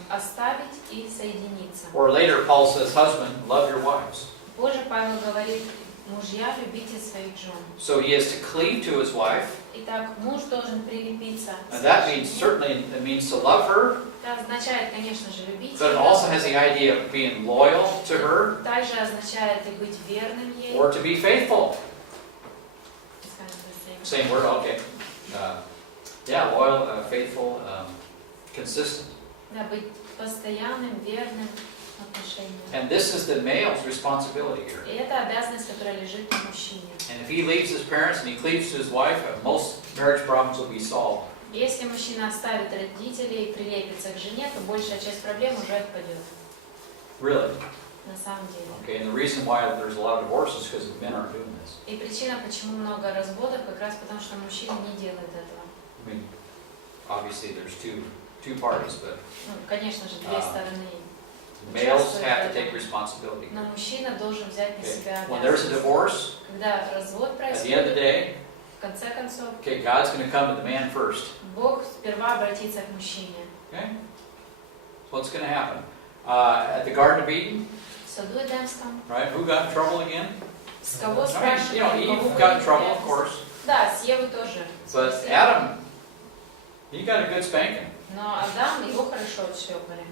оставить и соединиться. Or later, Paul says, husband, love your wives. Позже Павел говорит, мужья, любите своих жен. So he has to cleave to his wife. Итак, муж должен прилепиться. And that means, certainly, it means to love her, Это означает, конечно же, любить but it ее. also has the idea of being loyal to her Также означает и быть верным ей. or to be faithful. It's kind of the same. Same word, okay. Yeah, loyal, faithful, consistent. Да, быть постоянным, верным отношениям. And this is the male's responsibility here. И это обязанность, которая лежит на мужчине. And if he leaves his parents and he cleaves to his wife, most marriage problems will be solved. Если мужчина оставит родителей и прилепится к жене, то большая часть проблем уже отпадет. Really. На самом деле. Okay, and the reason why there's a lot of divorces is because men aren't doing this. И причина, почему много разводов, как раз потому, что мужчины не делают этого. I mean, obviously there's two parties, but Ну, конечно же, две стороны. males have to take responsibility. Но мужчина должен взять на себя When there's a обязанность. divorce, Когда развод at the end of the происходит, day, в конце концов, okay, God's going to come to the man first. Бог сперва обратится к мужчине. Okay? So what's going to happen? At the Garden of Eden, В саду Эдемском. right? Who got in trouble again? С кого I спрашивают? mean, кого Eve вы got in trouble, являетесь? of course. Да, с Евой тоже. But С Евой. Adam, he got a good spanking. Но Адам, его хорошо отшлепали.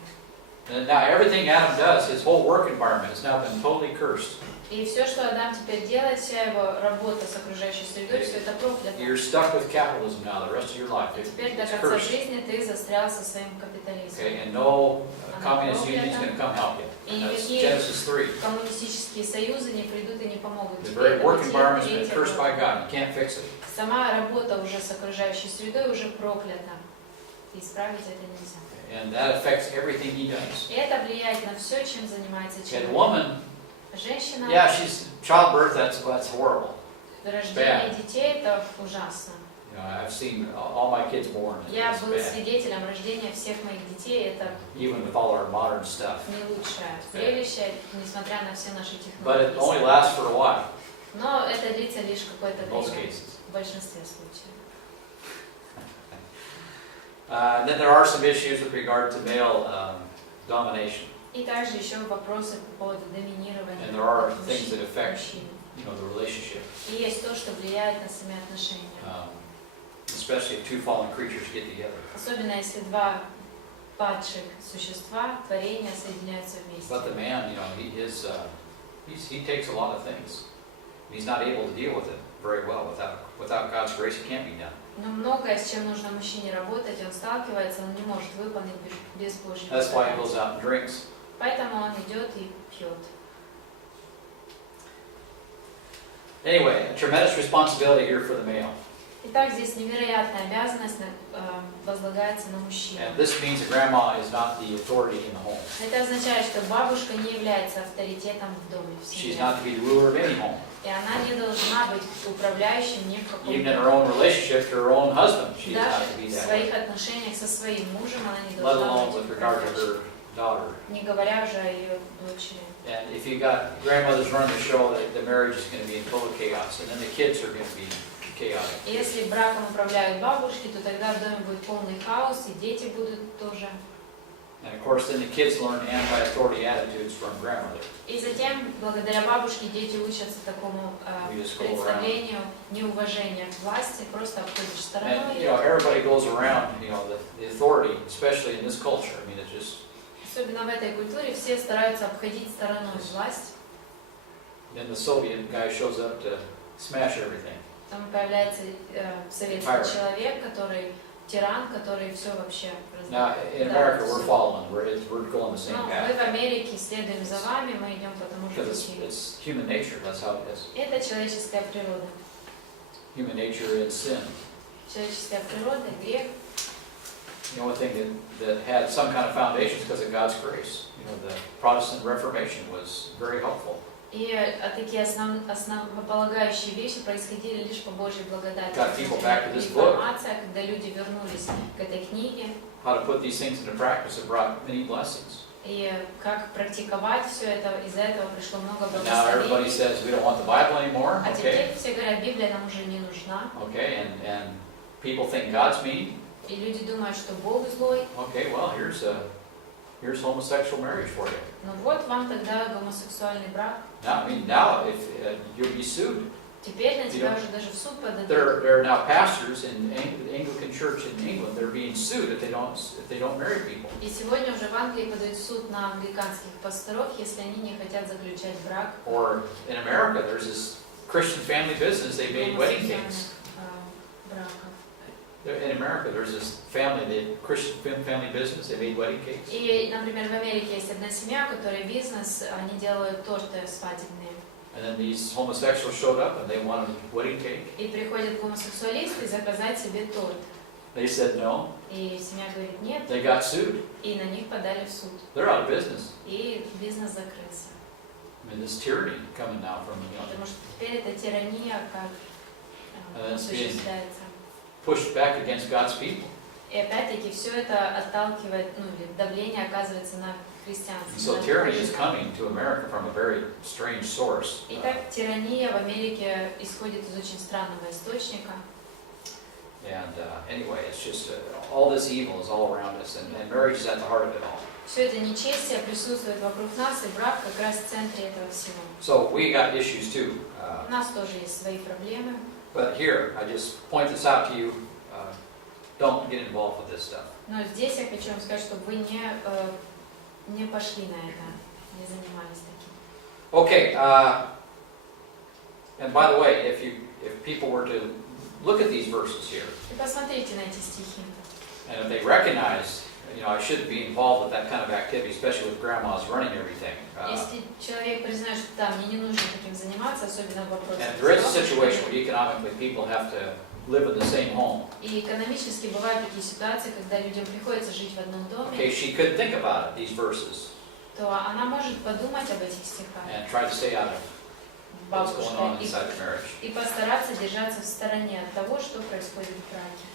And now everything Adam does, his whole work environment has now been totally cursed. И все, что Адам теперь делает, вся его работа с окружающей средой, все это проклято. You're stuck with capitalism now the rest of your life. И теперь до It's конца cursed. жизни ты застрял со своим капитализмом. Okay, and no communist union is going to come help you. И That's никакие Genesis 3. коммунистические союзы не придут и не помогут The тебе. very Это work вот environment has been третья cursed by глава. God. You can't fix it. Сама работа уже с окружающей средой уже проклята. И исправить это нельзя. And that affects everything he does. И это влияет на все, чем занимается And человек. woman, Женщина, yeah, she's childbirth. That's horrible. рождение детей это ужасно. You know, I've seen all my kids born. and Я it's был bad. свидетелем рождения всех моих детей. Это Even with all our modern stuff. не лучшее зрелище, несмотря на все наши But it only технологии. lasts for a while. Но это длится лишь какое-то In most время. cases. В большинстве случаев. Then there are some issues with regard to male domination. И также еще вопросы по поводу доминирования And there are things that мужчин. affect, the relationship. И есть то, что влияет на сами отношения. Especially if two fallen creatures get together. Особенно если два падших существа, творения соединяются вместе. But the man, he takes a lot of things. He's not able to deal with it very well without God's grace. It can't be done. Но многое, с чем нужно мужчине работать, он сталкивается, он не может выполнить без Божьей That's why he goes благодати. out and drinks. Поэтому он идет и пьет. Anyway, a tremendous responsibility here for the male. Итак, здесь невероятная обязанность возлагается на мужчину. And this means that grandma is not the authority in the home. Это означает, что бабушка не является авторитетом в доме, в She's семье. not to be the ruler of any home. И она не должна быть управляющим ни в каком Even in her доме. own relationship to her own husband, she is not Даже to be в that way. своих отношениях со своим мужем она не Let должна alone быть with regard to управляющей. her daughter. не говоря уже о ее дочери. And if you got grandmothers running the show, the marriage is going to be in total chaos, and then the kids are going to be chaotic. И если браком управляют бабушки, то тогда в доме будет полный хаос, и дети будут тоже. And of course, then the kids learn anti-authority attitudes from grandmother. И затем, благодаря бабушке, дети учатся такому представлению неуважения к власти, просто обходишь стороной. And everybody goes around, the authority, especially in this culture. I mean, it's just. Особенно в этой культуре все стараются обходить стороной власть. Then the Soviet guy shows up to smash everything. Там появляется советский человек, который тиран, который все вообще Now, in America, we're following. We're going the same Но мы path. в Америке следуем за вами, мы идем по тому же Because пути. it's human nature. That's how it is. Это человеческая природа. Human nature is sin. Человеческая природа, грех. The only thing that had some kind of foundation is because of God's grace. The Protestant Reformation was very helpful. И такие основополагающие вещи происходили лишь по Божьей благодати. Got people back to this book. Реформация, когда люди вернулись к этой книге. How to put these things into practice have brought many blessings. И как практиковать все это, из-за этого пришло много And now everybody благословений. says we don't want the Bible anymore. А Okay. теперь все говорят, Библия нам уже не нужна. Okay, and people think God's mean. И люди думают, что Бог злой. Okay, well here's homosexual marriage for you. Ну вот вам тогда гомосексуальный брак. Now if you'll be sued. Теперь на тебя уже даже в суд подадут. There are now pastors in the Anglican Church in England. They're being sued if they don't marry people. И сегодня уже в Англии подают в суд на англиканских пасторов, если они не хотят заключать брак. Or in America, there's this Christian family business. They made wedding cakes. Браков. In America, there's this Christian family business. They made wedding cakes. И, например, в Америке есть одна семья, у которой бизнес, они делают торты свадебные. And then these homosexuals showed up and they wanted a wedding cake. И приходят гомосексуалисты заказать себе торт. They said no. И семья говорит нет. They got sued. И на них подали в суд. They're out of business. И бизнес закрылся. I mean, this tyranny coming now from Потому что теперь эта тирания как осуществляется. pushed back against God's people. И опять-таки все это отталкивает, или давление оказывается на христианство. So tyranny is coming to America from a very strange source. Итак, тирания в Америке исходит из очень странного источника. And anyway, it's just all this evil is all around us, and marriage is at the heart of it all. Все это нечестие присутствует вокруг нас, и брак как раз в центре этого всего. So we got issues too. У нас тоже есть свои проблемы. But here, I just point this out to you. Don't get involved with this stuff. Но здесь я хочу вам сказать, чтобы вы не пошли на это, не занимались таким. Okay. And by the way, if people were to look at these verses here, И посмотрите на эти стихи. and if they recognize, I shouldn't be involved with that kind of activity, especially with grandmas running everything. Если человек признает, что да, мне не нужно таким заниматься, особенно в вопросе. And there is a situation where economically people have to live in the same home. И экономически бывают такие ситуации, когда людям приходится жить в одном доме. Okay, she could think about it, these verses, То она может подумать об этих стихах, and try to stay out of what's going on бабушка, inside the marriage. и постараться держаться в стороне от того, что происходит в браке.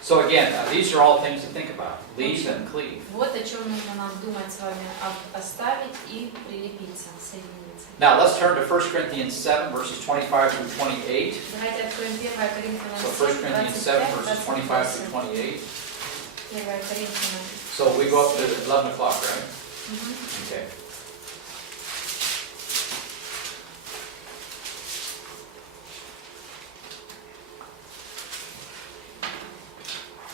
So again, these are all things to think about. Leave and cleave. Вот о чем нужно нам думать с вами, оставить и прилепиться, соединиться. Now let's turn to 1 Corinthians 7, verses 25 through 28. Давайте откроем 1 Коринфянам So 1 7, Corinthians 7, 25, verses 25 through 28. 1 Коринфянам. So we go up to 11 o'clock, right? Мгм. Okay.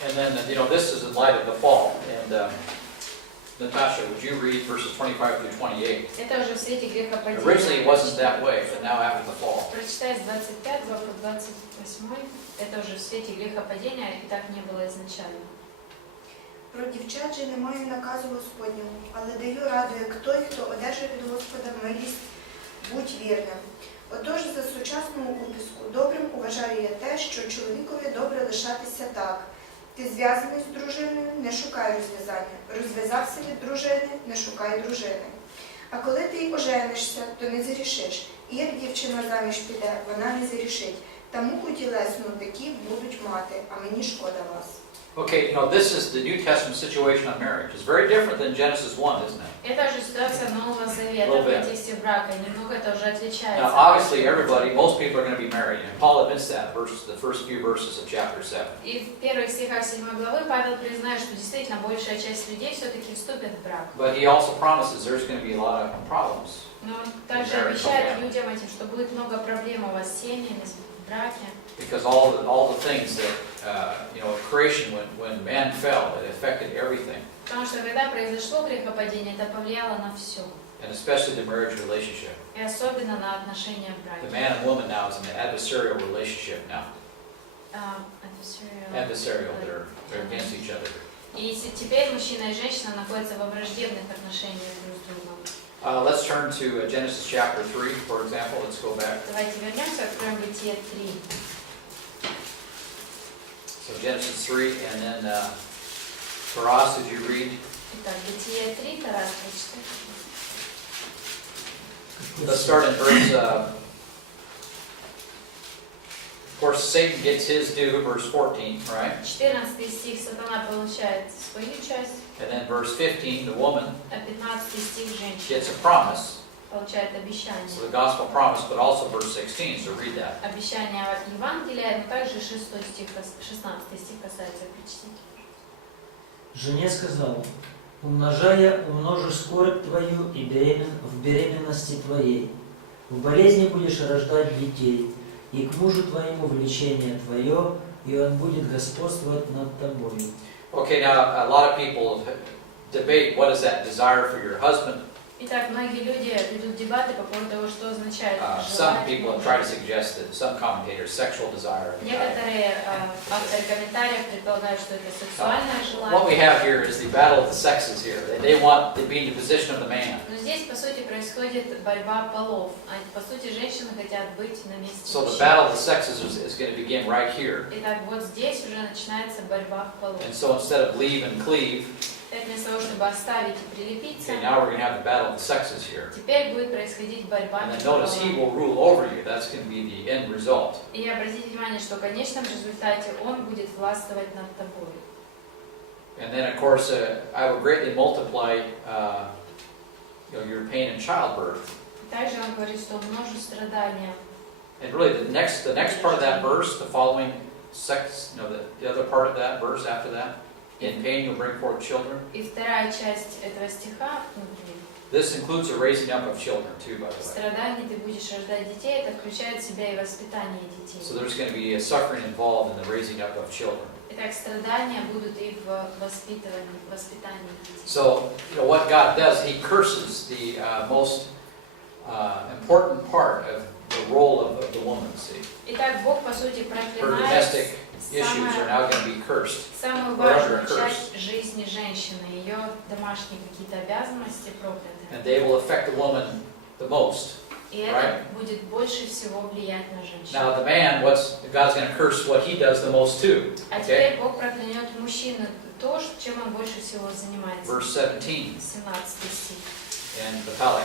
And then, this is in light of the fall. And Natasha, would you read verses 25 through 28? Это уже в свете грехопадения. Originally it wasn't that way, but now after the fall. Прочитай с 25 по 28. Это уже в свете грехопадения, и так не было изначально. Про дівчат же не маю наказу Господнього, але даю раду, як той, хто одержує від Господа милість, будь вірним. Отож, за сучасну уписку добрим вважаю я те, що чоловікові добре лишатися так. Ти зв'язаний з дружиною, не шукай розв'язання. Розв'язався від дружини, не шукай дружини. А коли ти й оженишся, то не зарішиш. І як дівчина заміж піде, вона не зарішить. Та муку тілесну такі будуть мати, а мені шкода вас. Okay, you know, this is the New Testament situation on marriage. It's very different than Genesis 1, isn't it? Это же ситуация Нового Завета в контексте брака. Немного это уже отличается. Now, obviously, everybody, most people are going to be married, and Paul admits that in the first few verses of chapter 7. И в первых стихах 7 главы Павел признает, что действительно большая часть людей все-таки вступит в брак. But he also promises there's going to be a lot of problems. Но он также обещает людям этим, что будет много проблем у вас с семьями, в браке. Because all the things that, you know, creation, when man fell, it affected everything. Потому что когда произошло грехопадение, это повлияло на все. And especially the marriage relationship. И особенно на отношения в The браке. man and woman now is in an adversarial relationship now. Adversarial, they're against each other. И теперь мужчина и женщина находятся во враждебных отношениях друг с другом. Let's turn to Genesis chapter 3, for example. Let's go back. Давайте вернемся, откроем Бытие 3. So Genesis 3, and then Taras, did you read? Итак, Бытие 3, Тарас, прочитай. Let's start in verse, of course, Satan gets his due, verse 14, right? 14 стих, сатана получает свою часть, And then verse 15, the woman а 15 стих, женщина gets a promise. получает обещание. So the gospel promise, but also verse 16, so read that. Обещание Евангелия, но также 6 стих, 16 стих касается причастия. Жене сказал: умножая, умножу скорбь твою и в беременности твоей. В болезни будешь рождать детей, и к мужу твоему влечение твое, и он будет господствовать над тобою. Okay, now a lot of people debate what is that desire for your husband. Итак, многие люди ведут дебаты по поводу того, что означает Some желание. people have tried to suggest that some commentators sexual desire. Некоторые авторы комментариев предполагают, что это сексуальное What we желание. have here is the battle of the sexes here. They want to be in the position of the man. Но здесь, по сути, происходит борьба полов. По сути, женщины хотят быть на месте So the мужчин. battle of the sexes is going to begin right here. Итак, вот здесь уже начинается борьба полов. And so instead of leave and cleave, Вместо того, чтобы оставить и прилепиться, okay, now we're going to have the battle of the sexes here. теперь будет происходить борьба And then между notice he полами. will rule over you. That's going to be the end result. И обратите внимание, что в конечном результате он будет властвовать над тобой. And then, of course, I will greatly multiply your pain in childbirth. Также он говорит, что умножу страдания. And really, the next part of that verse, the following the other part of that verse after that, in pain you'll bring forth children. И вторая часть этого стиха, This includes the raising up of children too, by в the way. страдании ты будешь рождать детей, это включает в себя и воспитание детей. So there's going to be a suffering involved in the raising up of children. Итак, страдания будут и в воспитании детей. So, what God does, He curses the most important part of the role of the woman. See, Итак, Бог, по сути, her проклинает domestic issues are now going to be cursed. самую We're under важную a curse. часть жизни женщины, ее домашние какие-то обязанности прокляты. And they will affect the woman the most. И это будет больше всего влиять на женщину. Now the man, God's going to curse what he does the most too. А Okay? теперь Бог проклянет мужчину то, чем он больше всего занимается. Verse 17 17 стих. in the Pali.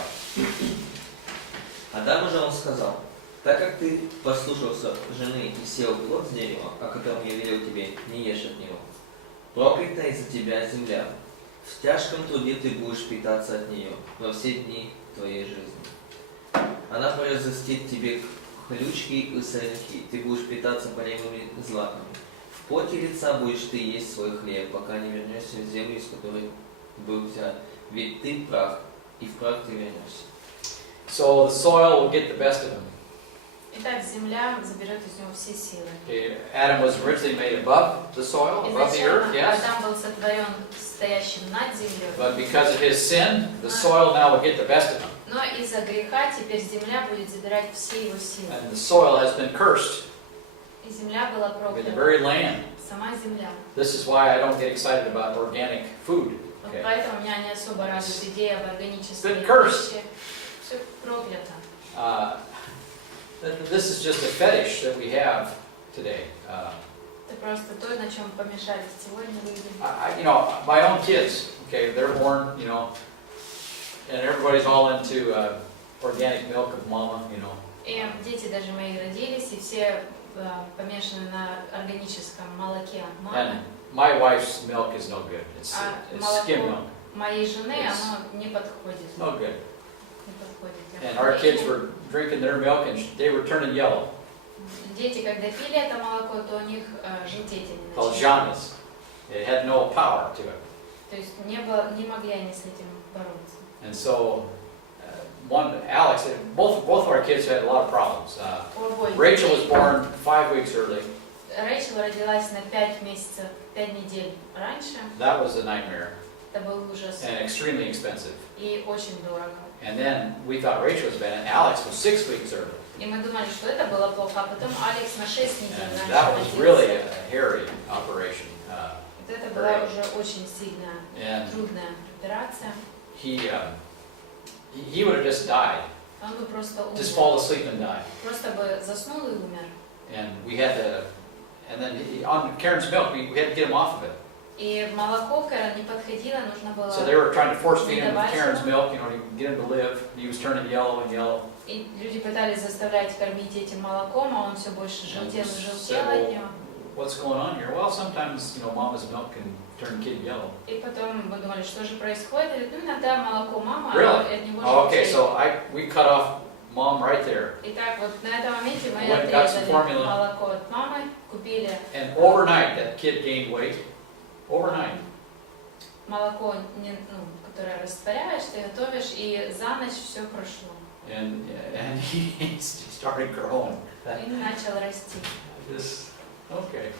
Адаму же он сказал: так как ты послушался жены и сел в плод с дерева, о котором я велел тебе, не ешь от него, проклята из-за тебя земля. В тяжком труде ты будешь питаться от нее во все дни твоей жизни. Она произрастит тебе хлючки и сорняки, ты будешь питаться полевыми злаками. В поте лица будешь ты есть свой хлеб, пока не вернешься в землю, из которой был взят. Ведь ты прах, и в прах ты вернешься. So the soil will get the best of him. Итак, земля заберет из него все силы. Okay, Adam was originally made above the soil, above the earth, Изначально yes. Адам был сотворен стоящим над землей. But because of his sin, the soil now will get the best of him. Но из-за греха теперь земля будет забирать все его силы. And the soil has been cursed. И земля была Okay, the проклята. very land. Сама земля. This is why I don't get excited about organic food. Вот Okay. поэтому меня не особо радует идея об органической Been cursed. пище. Все проклято. This is just a fetish that we have today. Это просто то, на чем помешались сегодня люди. My own kids, okay, they're born, and everybody's all into organic milk of mama, И дети даже мои родились, и все помешаны на органическом молоке мамы. And my wife's milk is no good. It's skim milk. Моей жены Yes. оно не подходит. No good. Не подходит. And our kids were drinking their milk and they were turning yellow. Дети, когда пили это молоко, то у них желтеть они Called начали. jaundice. It had no power to it. То есть не могли они с этим бороться. And so, Alex, both of our kids had a lot of problems. Обоих Rachel was детей. born 5 weeks early. Рэйчел родилась на 5 месяцев, 5 недель раньше. That was a nightmare Это был ужас and extremely expensive. и очень дорого. And then we thought Rachel was bad, and Alex was 6 weeks early. И мы думали, что это было плохо, а потом Алекс на 6 недель And раньше that was родился. really a hairy operation. Вот это была уже очень сильная, And трудная операция. he would have just died, Он бы просто just умер. fall asleep and die. Просто бы заснул и умер. And we had to, and then on Karen's milk, we had to get him off of it. И молоко Кэрон не подходило, нужно было... So they were trying to force feed him Karen's milk, you know, to get him to live. He was turning yellow and yellow. И люди пытались заставлять кормить этим молоком, а он все больше желтел и желтел от него. What's going on here? Well, sometimes, you know, mama's milk can turn kid yellow. И потом мы думали, что же происходит. И, ну, иногда молоко мамы, Really? а от него Oh, okay, желтеет. so we cut off mom right there. Итак, вот на этом моменте мы Went and got some отрезали formula. молоко от мамы, купили And overnight, that kid gained weight. Overnight. молоко, которое растворяешь, ты готовишь, и за ночь все прошло. And he started growing. И начал расти. Okay.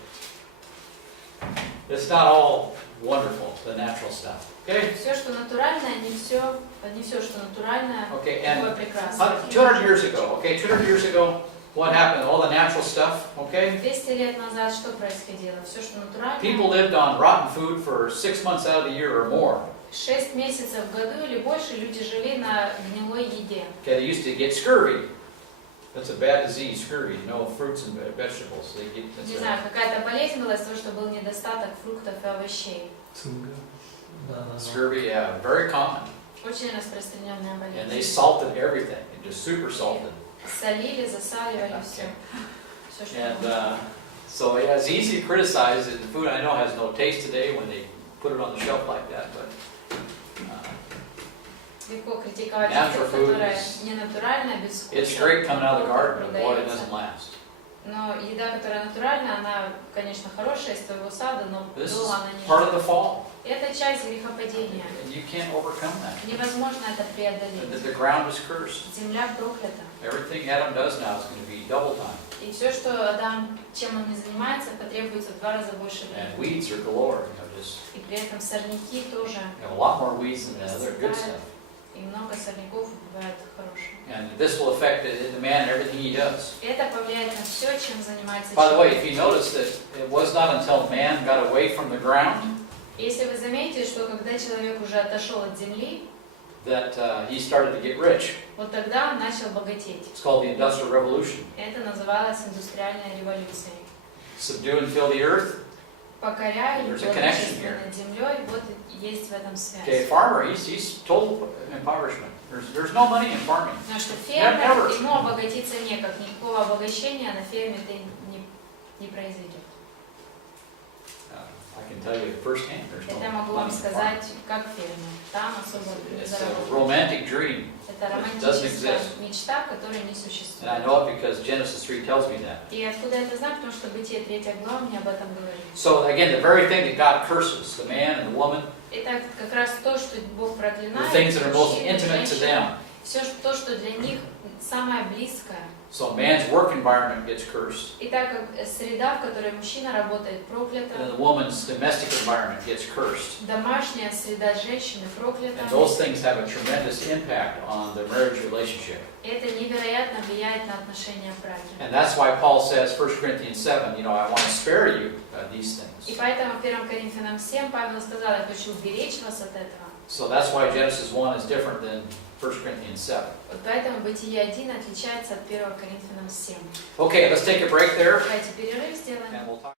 It's not all wonderful, the natural stuff. Okay? Все, что натуральное, не все, что натуральное, Okay, такое and прекрасное. 200 years ago, okay, 200 years ago, what happened? All the natural stuff, okay? 200 лет назад что происходило? Все, что натуральное. People lived on rotten food for 6 months out of the year or more. 6 месяцев в году или больше люди жили на гнилой еде. Okay, they used to get scurvy. That's a bad disease, scurvy. No fruits and vegetables. They get, Не знаю, какая-то болезнь была из-за того, что был недостаток фруктов и овощей. Цинга. scurvy, yeah, very common. Очень распространенная And they болезнь. salted everything, just super salted. Солили, засаливали все. Все, что And можно. so yeah, it's easy to criticize it. The food I know has no taste today when they put it on the shelf like that, but Легко критиковать natural еду, food которая is- не натуральная, без вкуса. it's great coming out of the garden, but boy, it продается. doesn't last. Но еда, которая натуральная, она, конечно, хорошая из твоего сада, но This is долго она не part of живет. the fall, Это часть грехопадения. and you can't overcome that. Невозможно это преодолеть. The ground is cursed. Земля проклята. Everything Adam does now is going to be double time. И все, что Адам, чем он не занимается, потребуется в 2 раза больше And времени. weeds are galore. Just И при этом сорняки тоже. a lot more weeds than the other good stuff. И много сорняков бывает хороших. And this will affect the man and everything he does. И это повлияет на все, чем занимается By the way, человек. if you notice that it was not until man got away from the ground Если вы заметите, что когда человек уже отошел от земли, that he started to get rich. вот тогда он начал богатеть. It's called the Industrial Revolution. Это называлось индустриальной революцией. Subdue and fill the earth. Покоряя или There's a connection владычество here. над землей, вот есть в этом Okay, связь. farmer, he's total impoverishment. There's no money in farming. Потому что Never. фермер, ему обогатиться некак, никакого обогащения на ферме ты не произведет. I can tell you firsthand, there's no Это я могу вам money in farming. сказать, как фермер. Там особо не It's a заработать. romantic dream. Это doesn't романтическая exist. мечта, которая не And I существует. know it because Genesis 3 tells me that. И откуда я это знаю? Потому что Бытие 3 глава мне об этом говорит. So again, the very thing that God curses, the man and the woman, Итак, как раз то, что Бог the проклинает, things that are most мужчин и intimate to женщин, them. все то, что для них самое близкое. So man's work environment gets cursed, И так как среда, в которой мужчина работает, and проклята, the woman's domestic environment gets cursed. домашняя среда женщины проклята, And those things have a tremendous impact on the marriage relationship. это невероятно влияет на отношения в браке. And that's why Paul says, 1 Corinthians 7, I want to spare you these И things. поэтому в 1 Коринфянам 7 Павел сказал, я хочу уберечь вас от этого. So that's why Genesis 1 is different than 1 Corinthians 7. Вот поэтому Бытие 1 отличается от 1 Коринфянам 7. Okay, let's take a break there, Давайте перерыв сделаем. and we'll talk.